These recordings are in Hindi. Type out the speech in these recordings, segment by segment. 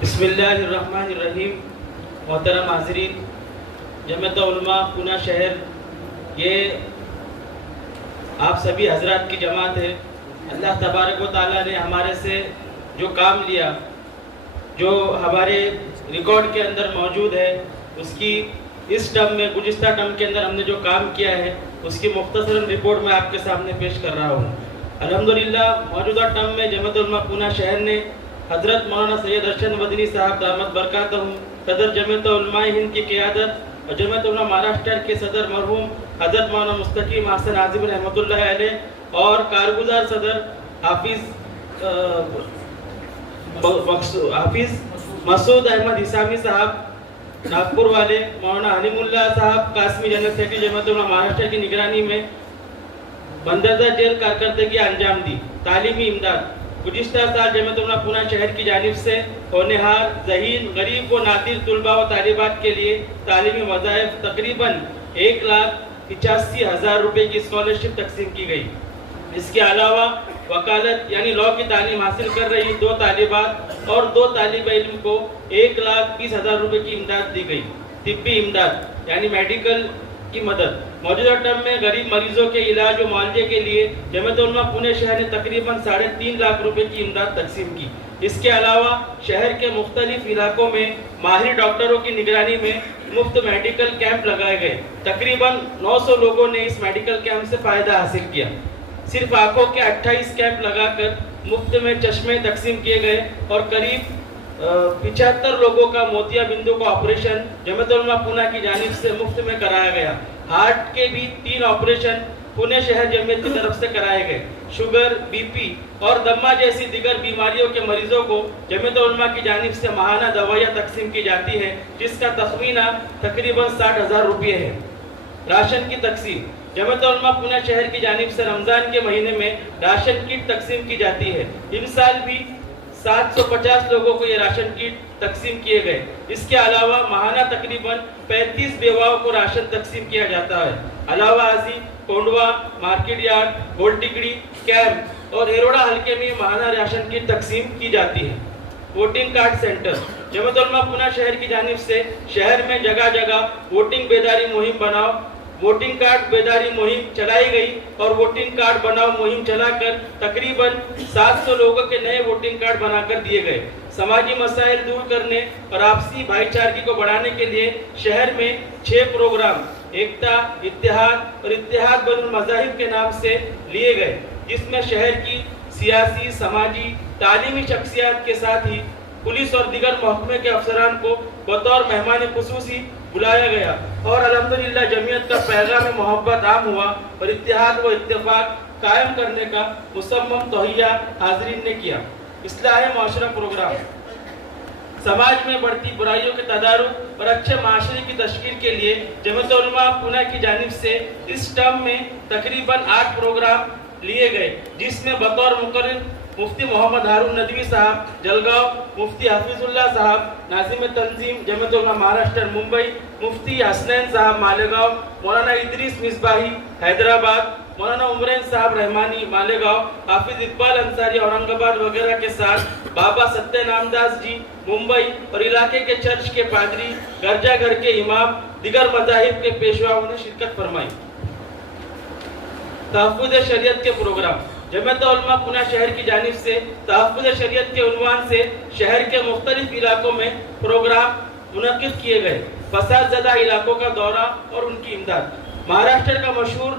बिस्मिल्लाहिर्रहमानिर्रहीम। मोहतरम हाज़रीन, जमियत उलमा पूना शहर, ये आप सभी हजरात की जमात है। अल्लाह तबारक व तआला ने हमारे से जो काम लिया, जो हमारे रिकॉर्ड के अंदर मौजूद है, उसकी इस टर्म में, गुज़िश्ता टर्म के अंदर हमने जो काम किया है, उसकी मुख्तसरन रिपोर्ट मैं आपके सामने पेश कर रहा हूँ। अल्हम्दुलिल्लाह, मौजूदा टर्म में जमियत उलमा पूना शहर ने हज़रत मौलाना सैयद अरशद मदनी साहब दामत बरकातहू, सदर जमियत उलमा हिंद की क़ियादत और जमियत उलमा महाराष्ट्र के सदर मरहूम हज़रत मौलाना मुस्तकीम हसन आज़िम रहमतुल्लाह अलैह और कारगुजार सदर हाफिज़ मसूद अहमद इसामी साहब नागपुर वाले, मौलाना हलीमुल्लाह साहब कासमी जनरल सेक्रेटरी जमियत उलमा महाराष्ट्र की निगरानी में बंदरदा जेल कारकर्दगी अंजाम दी। तालीमी इमदाद गुज़िश्ता साल जमियत उलमा पूना शहर की जानिब से होनेहार, ज़हीन, गरीब व नादिर तुलबा व तालिबात के लिए तालीमी वज़ाइफ तकरीबन 1,85,000 रुपये की स्कॉलरशिप तकसीम की गई। इसके अलावा वकालत यानी लॉ की तालीम हासिल कर रही 2 तालिबात और 2 तालिब इल्म को 1,20,000 रुपये की इमदाद दी गई। तिब्बी इमदाद यानी मेडिकल की मदद। मौजूदा टर्म में गरीब मरीजों के इलाज व मुआवजे के लिए जमियत उलमा पुणे शहर ने तकरीबन 3.5 लाख रुपए की इमदाद तकसीम की। इसके अलावा शहर के मुख्तलिफ इलाकों में माहिर डॉक्टरों की निगरानी में मुफ्त मेडिकल कैंप लगाए गए। तकरीबन 900 लोगों ने इस मेडिकल कैंप से फ़ायदा हासिल किया। सिर्फ आंखों के 28 कैंप लगाकर मुफ्त में चश्मे तकसीम किए गए और करीब 75 लोगों का मोतिया बिंदु का ऑपरेशन जमियत उलमा पूना की जानिब से मुफ्त में कराया गया। हार्ट के भी 3 ऑपरेशन पुणे शहर जमियत की तरफ से कराए गए। शुगर, बीपी और दम्मा जैसी दीगर बीमारियों के मरीजों को जमियत उलमा की जानिब से माहाना दवाइयाँ तकसीम की जाती है, जिसका तखमीना तकरीबन 60,000 रुपये है। राशन की तकसीम जमियत उलमा पूना शहर की जानिब से रमज़ान के महीने में राशन किट तकसीम की जाती है। इन साल भी 750 लोगों को ये राशन किट तकसीम किए गए। इसके अलावा माहाना तकरीबन 35 बेवाओं को राशन तकसीम किया जाता है। अलावा आजी, कोंडवा, मार्केट यार्ड, गोलटिकड़ी, कैंप और एरोड़ा हल्के में माहाना राशन किट तकसीम की जाती है। वोटिंग कार्ड सेंटर जमियत उलमा पूना शहर की जानिब से शहर में जगह जगह वोटिंग बेदारी मुहिम बनाओ, वोटिंग कार्ड बेदारी मुहिम चलाई गई और वोटिंग कार्ड बनाओ मुहिम चलाकर तकरीबन 700 लोगों के नए वोटिंग कार्ड बनाकर दिए गए। समाजी मसाइल दूर करने और आपसी भाईचारगी को बढ़ाने के लिए शहर में 6 प्रोग्राम एकता, इत्तेहाद और इत्तेहाद बनुल मज़ाहिब के नाम से लिए गए, जिसमें शहर की सियासी, समाजी, तालीमी शख्सियत के साथ ही पुलिस और दीगर महकमे के अफसरान को बतौर मेहमान खुसूसी बुलाया गया और अल्हम्दुलिल्लाह जमीयत का पैगाम मोहब्बत आम हुआ और इत्तेहाद व इत्तेफाक कायम करने का मुसम्मम तोहिया हाजरीन ने किया। इस्लाह माशरा प्रोग्राम समाज में बढ़ती बुराइयों के तदारुक और अच्छे माशरे की तश्कील के लिए जमियत उलमा पूना की जानिब से इस टर्म में तकरीबन 8 प्रोग्राम लिए गए, जिसमें बतौर मुकर्रिर मुफ्ती मोहम्मद हारून नदवी साहब जलगांव, मुफ्ती हफीजुल्लाह साहब नाजिम तंजीम जमियत उलमा महाराष्ट्र मुंबई, मुफ्ती हसनैन साहब मालेगांव, मौलाना इदरीस मिसबाही हैदराबाद, मौलाना उमरैन साहब रहमानी मालेगांव, हाफिज इकबाल अंसारी औरंगाबाद वगैरह के साथ बाबा सत्यनामदास जी मुंबई और इलाके के चर्च के पादरी, गिरजाघर के इमाम, दिगर मज़ाहिब के पेशवाओं ने शिरकत फरमाई। तहफ़्फ़ुज़ शरीयत के प्रोग्राम जमियत उलमा पूना शहर की जानिब से तहफ़्फ़ुज़ शरीयत के उन्वान से शहर के मुख्तलिफ इलाकों में प्रोग्राम मुनक़िद किए गए। फसाद ज़दा इलाकों का दौरा और उनकी इमदाद। महाराष्ट्र का मशहूर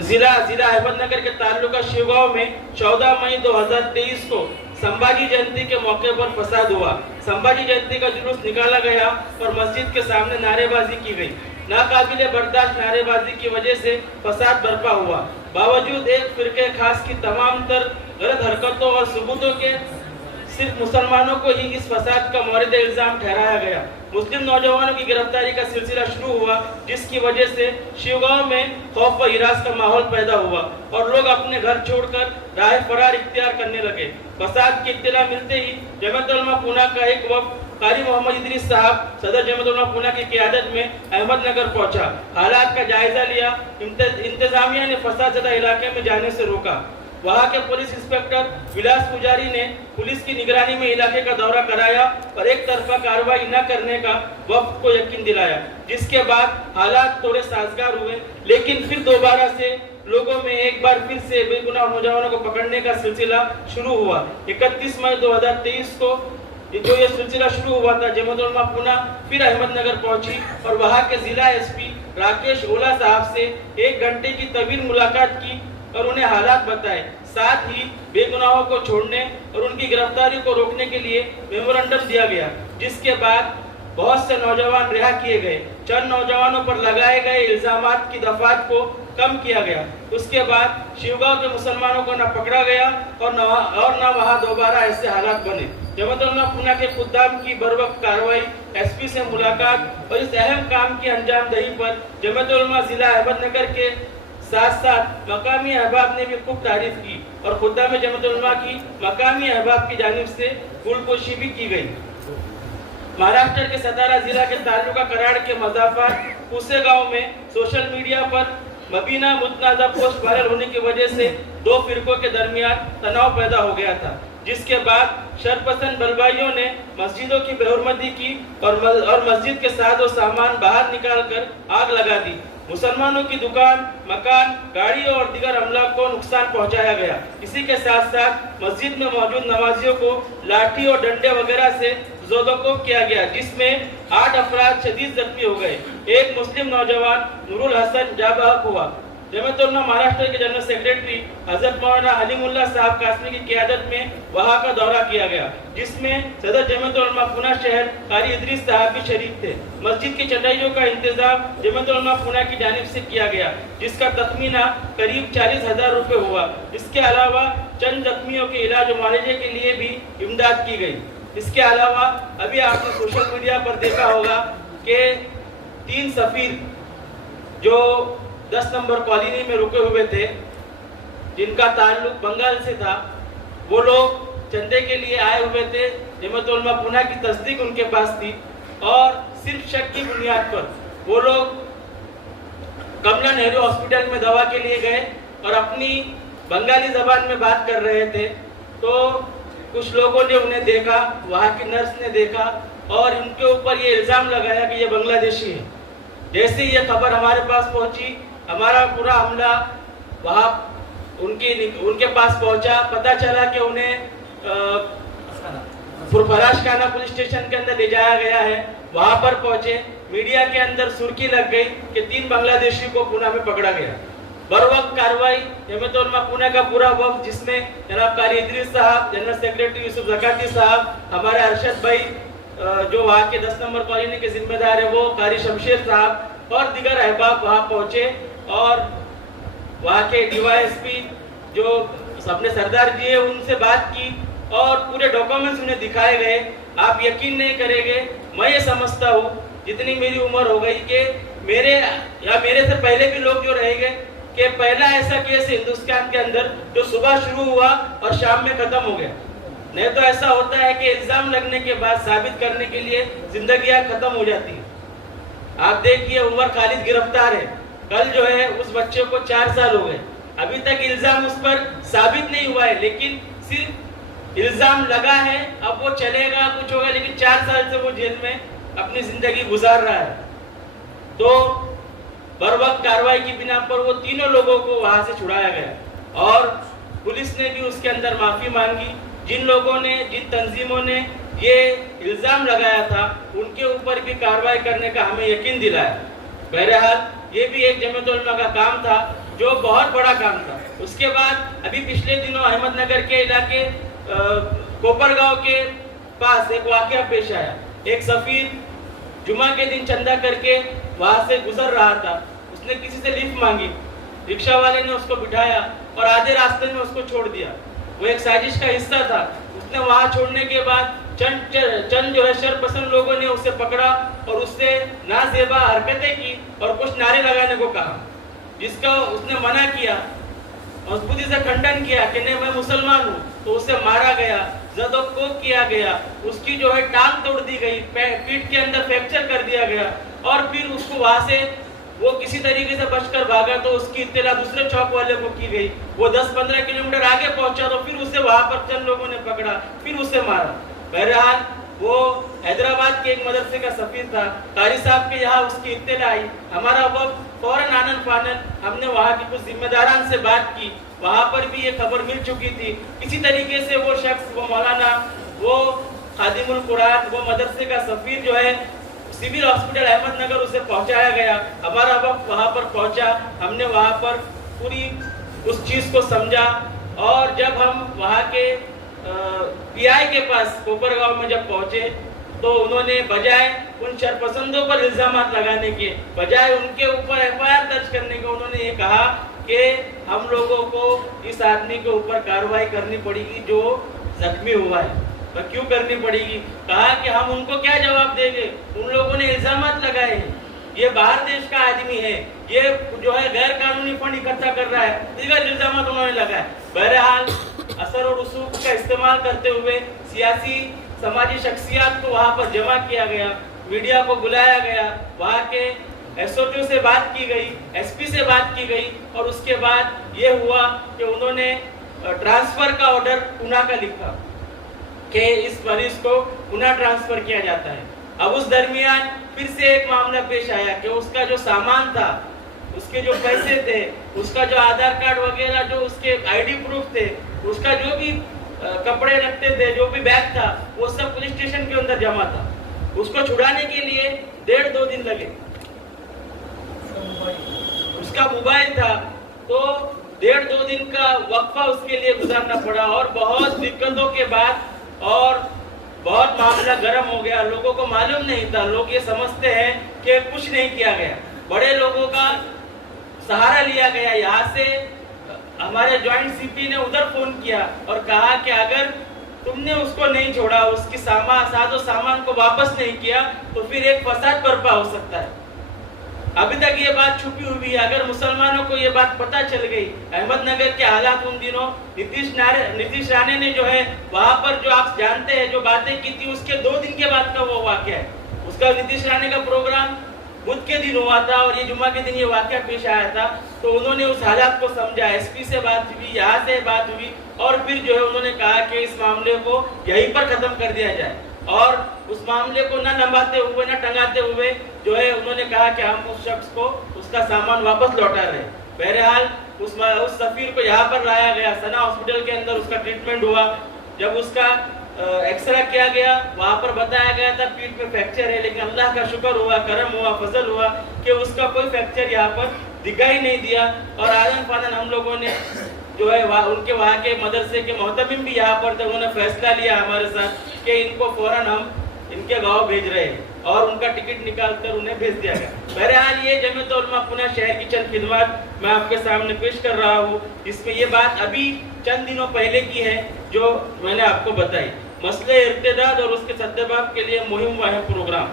जिला अहमदनगर के ताल्लुका शिवगांव में 14 मई 2023 को संभाजी जयंती के मौके पर फसाद हुआ। संभाजी जयंती का जुलूस निकाला गया और मस्जिद के सामने नारेबाजी की गई। नाकाबिले बर्दाश्त नारेबाजी की वजह से फसाद बर्पा हुआ। बावजूद एक फिरके खास की तमाम तर गलत हरकतों और सबूतों के सिर्फ मुसलमानों को ही इस फसाद का मौरिद इल्जाम ठहराया गया। मुस्लिम नौजवानों की गिरफ्तारी का सिलसिला शुरू हुआ, जिसकी वजह से शिवगांव में खौफ व हिरास का माहौल पैदा हुआ और लोग अपने घर छोड़कर राह फरार इख्तियार करने लगे। फसाद की इत्तला मिलते ही जमियत उलमा पूना का एक वफ़द कारी मोहम्मद इदरीस साहब सदर जमियत उलमा पूना की क़ियादत में अहमदनगर पहुंचा। हालात का जायजा लिया। इंतजामिया ने फसाद ज़दा इलाके में जाने से रोका। वहां के पुलिस इंस्पेक्टर विलास पुजारी ने पुलिस की निगरानी में इलाके का दौरा कराया और एक तरफा कार्रवाई न करने का वक्त को यकीन दिलाया, जिसके बाद हालात थोड़े साजगार हुए। लेकिन फिर दोबारा से लोगों में एक बार फिर से बेगुनाह नौजवानों को पकड़ने का सिलसिला शुरू हुआ। 31 मई 2023 को जो ये सिलसिला शुरू हुआ था, जमात उलमा पूना फिर अहमदनगर पहुंची और वहां के जिला एसपी राकेश ओला साहब से 1 घंटे की तवील मुलाकात की और उन्हें हालात बताए। साथ ही बेगुनाहों को छोड़ने और उनकी गिरफ्तारी को रोकने के लिए मेमोरेंडम दिया गया, जिसके बाद बहुत से नौजवान रिहा किए गए। चंद नौजवानों पर लगाए गए इल्जामात की दफात को कम किया गया। उसके बाद शिवगांव के मुसलमानों को न पकड़ा गया और न वहां दोबारा ऐसे हालात बने। जमात उलमा पूना के खुद्दाम की बरवक्त कार्रवाई, एसपी से मुलाकात और इस अहम काम की अंजाम दही पर जमात उलमा जिला अहमदनगर के साथ साथ मकामी अहबाब ने भी खूब तारीफ की और खुद्दाम जमात उलमा की मकामी अहबाब की जानिब से फूलपोशी भी की गई। महाराष्ट्र के सतारा जिला के तालुका कराड़ के मजाफात कुसे गांव में सोशल मीडिया पर मबीना मुतनाज़ा पोस्ट वायरल होने की वजह से 2 फिरकों के दरमियान तनाव पैदा हो गया था, जिसके बाद शरपसंद बलवाइयों ने मस्जिदों की बेहुरमती की और मस्जिद के साजो सामान बाहर निकालकर आग लगा दी। मुसलमानों की दुकान, मकान, गाड़ियों और दीगर अमलाक को नुकसान पहुंचाया गया। इसी के साथ साथ मस्जिद में मौजूद नमाजियों को लाठी और डंडे वगैरह से ज़ोदोकोब किया गया, जिसमें 8 अफराद शदीद जख्मी हो गए। एक मुस्लिम नौजवान नूरुल हसन जाबाहक हुआ। जमात उलमा महाराष्ट्र के जनरल सेक्रेटरी हजरत मौलाना हलीमुल्लाह साहब कासमी की क़यादत में वहां का दौरा किया गया, जिसमें सदर जमात उलमा पूना शहर कारी इदरीस साहब भी शरीक थे। मस्जिद की चटाइयों का इंतजाम जमात उलमा पूना की जानिब से किया गया, जिसका तखमीना करीब 40,000 रुपए हुआ। इसके अलावा चंद जख्मियों के इलाज और मुआवजे के लिए भी इमदाद की गई। इसके अलावा अभी आपने सोशल मीडिया पर देखा होगा कि 3 सफीर जो 10 नंबर कॉलोनी में रुके हुए थे, जिनका ताल्लुक बंगाल से था, वो लोग चंदे के लिए आए हुए थे। जमात उलमा पूना की तस्दीक उनके पास थी और सिर्फ शक की बुनियाद पर वो लोग कमला नेहरू हॉस्पिटल में दवा के लिए गए और अपनी बंगाली जबान में बात कर रहे थे। तो कुछ लोगों ने उन्हें देखा, वहाँ की नर्स ने देखा और उनके ऊपर ये इल्ज़ाम लगाया कि ये बांग्लादेशी है। जैसे ये खबर हमारे पास पहुंची, हमारा पूरा अमला वहाँ उनके पास पहुंचा। पता चला कि उन्हें फराशखाना पुलिस स्टेशन के अंदर ले जाया गया है। वहां पर पहुंचे, मीडिया के अंदर सुर्खी लग गई कि 3 बांग्लादेशी को पुणे में पकड़ा गया। बर वक्त कार्रवाई जमात उलमा पूना का पूरा वक्त, जिसमें जनाब कारी इदरीस साहब, जनरल सेक्रेटरी यूसुफ ज़काती साहब, हमारे अरशद भाई जो वहाँ के 10 नंबर कॉलोनी के जिम्मेदार है, वो कारी शमशेर साहब और दीगर अहबाब वहाँ पहुंचे और वहाँ के डीवाईएसपी जो अपने सरदार जी है उनसे बात की और पूरे डॉक्यूमेंट्स उन्हें दिखाए गए। आप यकीन नहीं करेंगे, मैं ये समझता हूँ जितनी मेरी उम्र हो गई कि मेरे से पहले भी लोग जो रह गए कि पहला ऐसा केस हिंदुस्तान के अंदर जो सुबह शुरू हुआ और शाम में खत्म हो गया। नहीं तो ऐसा होता है कि इल्जाम लगने के बाद साबित करने के लिए जिंदगियां खत्म हो जाती है। आप देखिए, उमर खालिद गिरफ्तार है, कल जो है उस बच्चे को 4 साल हो गए, अभी तक इल्जाम उस पर साबित नहीं हुआ है, लेकिन सिर्फ इल्जाम लगा है। अब वो चलेगा, कुछ होगा, लेकिन 4 साल से वो जेल में अपनी जिंदगी गुजार रहा है। तो बर वक्त कार्रवाई की बिना पर वो तीनों लोगों को वहां से छुड़ाया गया और पुलिस ने भी उसके अंदर माफी मांगी। जिन लोगों ने, जिन तंजीमों ने ये इल्जाम लगाया था, उनके ऊपर भी कार्रवाई करने का हमें यकीन दिलाया। बहरहाल ये भी एक जमात उलमा का काम था, जो बहुत बड़ा काम था। उसके बाद अभी पिछले दिनों अहमदनगर के इलाके कोपरगांव के पास एक वाकया पेश आया। एक सफीर जुमा के दिन चंदा करके वहां से गुजर रहा था। उसने किसी से लिफ्ट मांगी, रिक्शा वाले ने उसको बिठाया और आधे रास्ते में उसको छोड़ दिया। वो एक साजिश का हिस्सा था। उसने वहां छोड़ने के बाद चंद जो है शरपसंद लोगों ने उसे पकड़ा और उससे नाजेबा हरकतें की और कुछ नारे लगाने को कहा, जिसका उसने मना किया, मजबूती से खंडन किया कि नहीं, मैं मुसलमान हूँ। तो उसे मारा गया, ज़दोकोब किया गया, उसकी जो है टांग तोड़ दी गई, पीठ के अंदर फ्रैक्चर कर दिया गया और फिर उसको वहां से वो किसी तरीके से बचकर भागा तो उसकी इत्तला दूसरे चौक वाले को की गई। वो 10-15 किलोमीटर आगे पहुंचा तो फिर उसे वहां पर चंद लोगों ने पकड़ा, फिर उसे मारा। बहरहाल वो हैदराबाद के एक मदरसे का सफीर था। कारी साहब के यहाँ उसकी इत्तला आई। हमारा वक्त फौरन आनन फानन हमने वहाँ की कुछ जिम्मेदारान से बात की। वहाँ पर भी ये खबर मिल चुकी थी। किसी तरीके से वो शख्स, वो मौलाना, वो खादिमुल कुरान, वो मदरसे का सफीर जो है सिविल हॉस्पिटल अहमदनगर उसे पहुंचाया गया। हमारा वक्त वहाँ पर पहुंचा। हमने वहाँ पर पूरी उस चीज़ को समझा और जब हम वहाँ के पीआई के पास कोपरगांव में जब पहुंचे तो उन्होंने बजाय उन शरपसंदों पर इल्जाम लगाने के, बजाय उनके ऊपर एफआईआर दर्ज करने के, उन्होंने ये कहा कि हम लोगों को इस आदमी के ऊपर कार्रवाई करनी पड़ेगी जो जख्मी हुआ है। तो क्यों करनी पड़ेगी? कहा कि हम उनको क्या जवाब देंगे, उन लोगों ने इल्जाम लगाए हैं, ये बाहर देश का आदमी है, ये जो है गैर कानूनी फंड इकट्ठा कर रहा है, दीगर इल्जाम उन्होंने लगाए। बहरहाल असर और रसूख का इस्तेमाल करते हुए सियासी समाजी शख्सियत को वहाँ पर जमा किया गया, मीडिया को बुलाया गया, वहाँ के एसओटी से बात की गई, एसपी से बात की गई और उसके बाद ये हुआ कि उन्होंने ट्रांसफर का ऑर्डर पुणे का लिखा कि इस मरीज को पुणे ट्रांसफर किया जाता है। अब उस दरमियान फिर से एक मामला पेश आया कि उसका जो सामान था, उसके जो पैसे थे, उसका जो आधार कार्ड वगैरह, जो उसके आईडी प्रूफ थे, उसका जो भी कपड़े रखते थे, जो भी बैग था, वो सब पुलिस स्टेशन के अंदर जमा था। उसको छुड़ाने के लिए 1.5-2 दिन लगे। उसका मोबाइल था तो 1.5-2 दिन का वक्फा उसके लिए गुजारना पड़ा और बहुत दिक्कतों के बाद और बहुत मामला गर्म हो गया। लोगों को मालूम नहीं था, लोग ये समझते हैं कि कुछ नहीं किया गया, बड़े लोगों का सहारा लिया गया। यहाँ से हमारे ज्वाइंट सीपी ने उधर फोन किया और कहा कि अगर तुमने उसको नहीं छोड़ा, उसकी साजो सामान को वापस नहीं किया तो फिर एक फसाद बर्पा हो सकता है। अभी तक ये बात छुपी हुई है। अगर मुसलमानों को ये बात पता चल गई, अहमदनगर के हालात उन दिनों नीतीश राणे ने जो है वहां पर जो आप जानते हैं जो बातें की थी, उसके 2 दिन के बाद का वो वाकया है। उसका नीतीश राणे का प्रोग्राम बुध के दिन हुआ था और ये जुम्मा के दिन ये वाकया पेश आया था। तो उन्होंने उस हालात को समझा, एसपी से बात हुई, यहाँ से बात हुई और फिर जो है उन्होंने कहा कि इस मामले को यहीं पर खत्म कर दिया जाए और उस मामले को ना लंबाते हुए ना टंगाते हुए जो है उन्होंने कहा कि हम उस शख्स को उसका सामान वापस लौटा रहे। बहरहाल उस सफीर को यहाँ पर लाया गया, सना हॉस्पिटल के अंदर उसका ट्रीटमेंट हुआ। जब उसका एक्सरा किया गया, वहाँ पर बताया गया था पीठ में फ्रैक्चर है, लेकिन अल्लाह का शुक्र हुआ, करम हुआ, फजल हुआ कि उसका कोई फ्रैक्चर यहाँ पर दिखाई नहीं दिया। और आनन फानन हम लोगों ने जो है उनके वहाँ के मदरसे के मोहतमिम भी यहाँ पर थे, उन्होंने फैसला लिया हमारे साथ कि इनको फौरन हम इनके गांव भेज रहे हैं और उनका टिकट निकालकर उन्हें भेज दिया गया। बहरहाल ये जमीयत उलमा पुणे शहर की चंद खिदमत मैं आपके सामने पेश कर रहा हूँ। इसमें ये बात अभी चंद दिनों पहले की है जो मैंने आपको बताई। मसले इर्तिदाद और उसके सद्देबाब के लिए मुहिम हुआ है प्रोग्राम।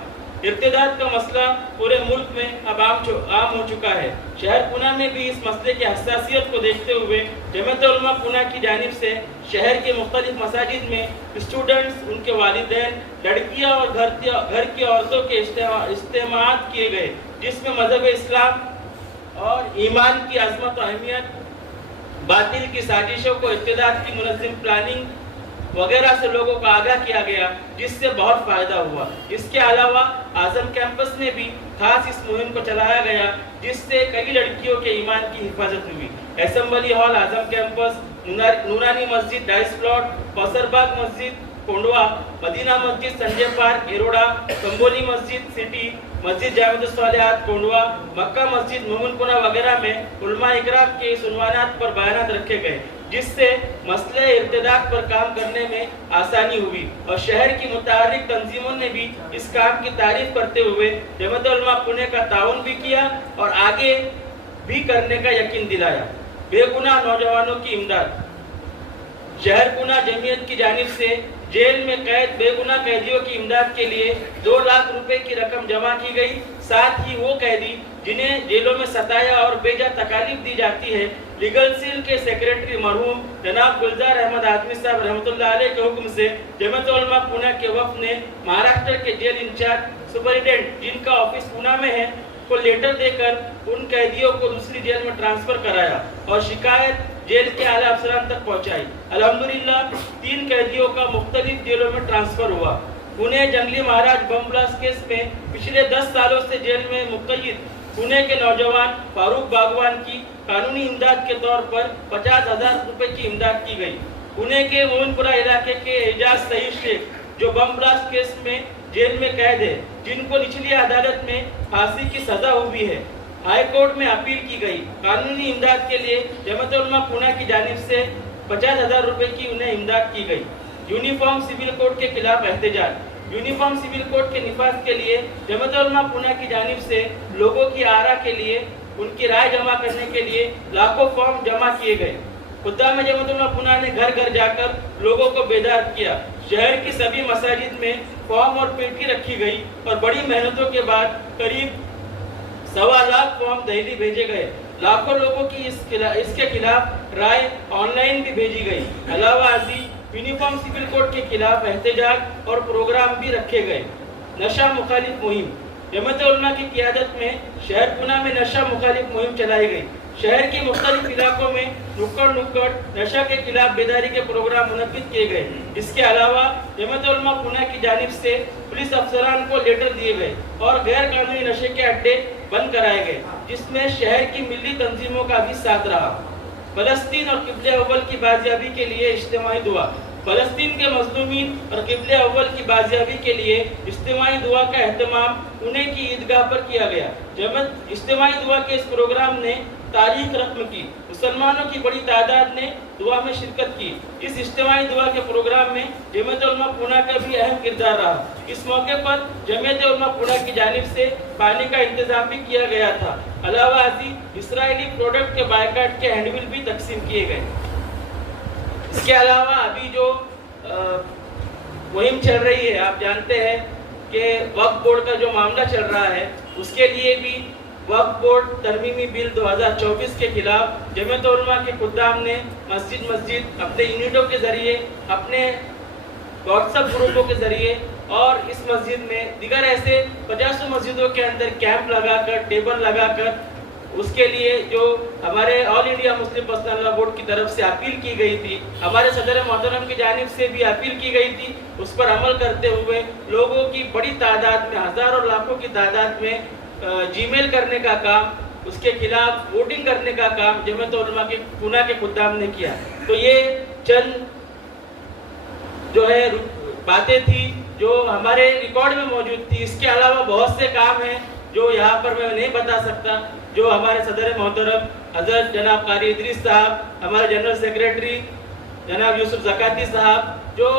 इर्तिदाद का मसला पूरे मुल्क में अब आम हो चुका है। शहर पुणे में भी इस मसले की हसासियत को देखते हुए जमीयत उलमा पुणे की जानिब से शहर के मुख्तलिफ मसाजिद में स्टूडेंट्स, उनके वालिदैन, लड़कियां और घर की औरतों के इज्तिमात किए गए, जिसमें मजहब इस्लाम और ईमान की अजमत और अहमियत, बातिल की साजिशों को, इर्तिदाद की मुनज़्ज़म प्लानिंग वगैरह से लोगों को आगाह किया गया, जिससे बहुत फायदा हुआ। इसके अलावा आजम कैंपस में भी खास इस मुहिम को चलाया गया, जिससे कई लड़कियों के ईमान की हिफाजत हुई। असेंबली हॉल आजम कैंपस, नूरानी मस्जिद डाइस प्लॉट, कौसरबाग मस्जिद कोंडवा, मदीना मस्जिद संजय पार्क एरोडा, संबोली मस्जिद सिटी, मस्जिद जामिअत सालिहात कोंडवा, मक्का मस्जिद मोमिनपुरा वगैरह में उलमा इकराम के इस उन्वानात पर बयानात रखे गए, जिससे मसले इर्तिदाद पर काम करने में आसानी हुई और शहर की मुतारिक तंजीमों ने भी इस काम की तारीफ करते हुए जमीयत उलमा पुणे का ताउन भी किया और आगे भी करने का यकीन दिलाया। बेगुनाह नौजवानों की इमदाद। शहर पुणे जमीयत की जानिब से जेल में कैद बेगुनाह कैदियों की इमदाद के लिए 2 लाख रुपए की रकम जमा की गई। साथ ही वो कैदी जिन्हें जेलों में सताया और बेजा तकालीफ दी जाती है, लीगल सेल के सेक्रेटरी मरहूम जनाब गुलजार अहमद आजमी साहब रहमतुल्लाह अलैह के हुक्म से जमीयत उलमा पुणे के वफ़द ने महाराष्ट्र के जेल इंचार्ज सुपरिटेंडेंट, जिनका ऑफिस पुणे में है, को लेटर देकर उन कैदियों को दूसरी जेल में ट्रांसफर कराया और शिकायत जेल के आला अफसरान तक पहुंचाई। अल्हम्दुलिल्लाह 3 कैदियों का मुख्तलिफ जेलों में ट्रांसफर हुआ। पुणे जंगली महाराज बम ब्लास्ट केस में पिछले 10 सालों से जेल में मुक़य्यद पुणे के नौजवान फारूक बागवान की कानूनी इमदाद के तौर पर 50,000 रुपए की इमदाद की गई। पुणे के मोमिनपुरा इलाके के एजाज सईद शेख जो बम ब्लास्ट केस में जेल में कैद है, जिनको निचली अदालत में फांसी की सजा हुई है, हाई कोर्ट में अपील की गई। कानूनी इमदाद के लिए जमात उलमा पुणे की जानिब से 50,000 रुपए की उन्हें इमदाद की गई। यूनिफॉर्म सिविल कोड के खिलाफ एहतजाज। यूनिफॉर्म सिविल कोड के निफाज के लिए जमात उलमा पुणे की जानिब से लोगों की आरा के लिए उनकी राय जमा करने के लिए लाखों फॉर्म जमा किए गए। खुद्दाम जमात उलमा पुणे ने घर घर जाकर लोगों को बेदार किया। शहर की सभी मसाजिद में फॉर्म और पेटी रखी गई और बड़ी मेहनतों के बाद करीब 1.25 लाख फॉर्म दिल्ली भेजे गए। लाखों लोगों की इसके खिलाफ राय ऑनलाइन भी भेजी गई। अलावा अजी यूनिफॉर्म सिविल कोड के खिलाफ एहतजाज और प्रोग्राम भी रखे गए। नशा मुखालिफ मुहिम। जमात उलमा की क़ियादत में शहर पुणे में नशा मुखालिफ मुहिम चलाई गई। शहर के मुख्तलिफ इलाकों में नुक्कड़ नशा के खिलाफ बेदारी के प्रोग्राम मुनक्किद किए गए। इसके अलावा जमात उलमा पुणे की जानिब से पुलिस अफसरान को लेटर दिए गए और गैर कानूनी नशे के अड्डे बंद कराए गए, जिसमें शहर की मिली तंजीमों का भी साथ रहा। फलस्तीन और क़िबले अव्वल की बाजियाबी के लिए इज्तिमाई दुआ। फलस्तीन के मज़लूमीन और क़िबले अव्वल की बाजियाबी के लिए इज्तिमाई दुआ का एहतमाम पुणे की ईदगाह पर किया गया। जब इज्तिमाई दुआ के इस प्रोग्राम ने तारीख रकम की, मुसलमानों की बड़ी तादाद ने दुआ में शिरकत की। इस इज्तिमाई दुआ के प्रोग्राम में जमात उलमा पुणे का भी अहम किरदार रहा। इस मौके पर जमात उलमा पुणे की जानिब से पानी का इंतजाम भी किया गया था। अलावा इसराइली प्रोडक्ट के बायकाट के हैंडबिल भी तकसीम किए गए। इसके अलावा अभी जो मुहिम चल रही है, आप जानते हैं कि वक्फ बोर्ड का जो मामला चल रहा है, उसके लिए भी वक्फ बोर्ड तरमीमी बिल 2024 के खिलाफ जमात उलमा के खुद्दाम ने मस्जिद अपने यूनिटों के जरिए, अपने व्हाट्सएप ग्रुपों के जरिए और इस मस्जिद में दिगर ऐसे 50 मस्जिदों के अंदर कैंप लगाकर, टेबल लगाकर उसके लिए जो हमारे all India Muslim personal law board की तरफ से अपील की गई थी, हमारे सदर मोहतरम की जानिब से भी अपील की गई थी, उस पर अमल करते हुए लोगों की बड़ी तादाद में, हज़ारों लाखों की तादाद में जीमेल करने का काम, उसके खिलाफ वोटिंग करने का काम जमात उलमा के पुणे के खुद्दाम ने किया। तो ये चंद जो है बातें थी जो हमारे रिकॉर्ड में मौजूद थी। इसके अलावा बहुत से काम हैं जो यहाँ पर मैं नहीं बता सकता, जो हमारे सदर मोहतरम हज़रत जनाब कारी इदरीस साहब, हमारे जनरल सेक्रेटरी जनाब यूसुफ ज़काती साहब, जो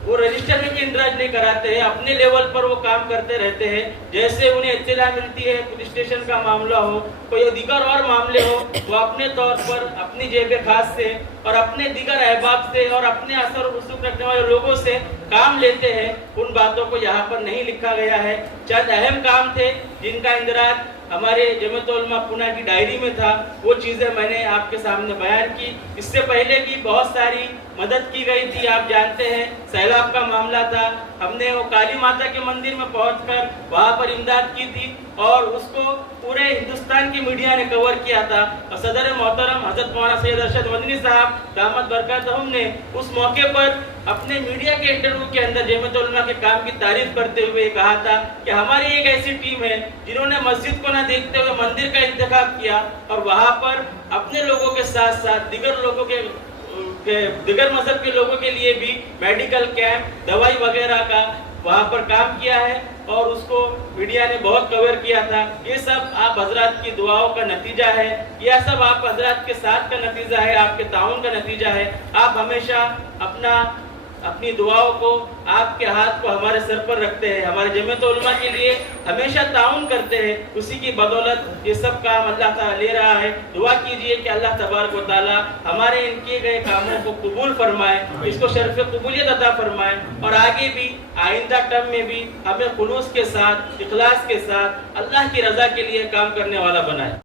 वो रजिस्टर में भी इंदराज नहीं कराते हैं, अपने लेवल पर वो काम करते रहते हैं। जैसे उन्हें इत्तला मिलती है, पुलिस स्टेशन का मामला हो, कोई दीगर और मामले हो, वो अपने तौर पर अपनी जेब खास से और अपने दीगर अहबाब से और अपने असर और रसूख रखने वाले लोगों से काम लेते हैं। उन बातों को यहाँ पर नहीं लिखा गया है। चंद अहम काम थे जिनका इंदराज हमारे जमात उलमा पुणे की डायरी में था, वो चीज़ें मैंने आपके सामने बयान की। इससे पहले भी बहुत सारी मदद की गई थी। आप जानते हैं सैलाब का मामला था, हमने वो काली माता के मंदिर में पहुंचकर वहाँ पर इमदाद की थी और उसको पूरे हिंदुस्तान की मीडिया ने कवर किया था। और सदर मोहतरम हज़रत मौलाना सैयद अरशद मदनी साहब दामद बरकातहुम ने उस मौके पर अपने मीडिया के इंटरव्यू के अंदर जमात उलमा के काम की तारीफ करते हुए कहा था कि हमारी एक ऐसी टीम है जिन्होंने मस्जिद को न देखते हुए मंदिर का इंतखाब किया और वहाँ पर अपने लोगों के साथ साथ दिगर लोगों के दिगर मजहब के लोगों के लिए भी मेडिकल कैंप, दवाई वगैरह का वहाँ पर काम किया है और उसको मीडिया ने बहुत कवर किया था। ये सब आप हजरात की दुआओं का नतीजा है, यह सब आप हजरात के साथ का नतीजा है, आपके ताउन का नतीजा है। आप हमेशा अपनी दुआओं को, आपके हाथ को हमारे सर पर रखते हैं, हमारे जमात उलमा के लिए हमेशा ताउन करते हैं। उसी की बदौलत ये सब काम अल्लाह ताला ले रहा है। दुआ कीजिए कि अल्लाह तबारक व तआला हमारे इन किए गए कामों को कबूल फरमाए, इसको शर्फ कबूलियत अता फरमाए और आगे भी आइंदा टर्म में भी हमें खुलूस के साथ, इखलास के साथ अल्लाह की रज़ा के लिए काम करने वाला बनाए।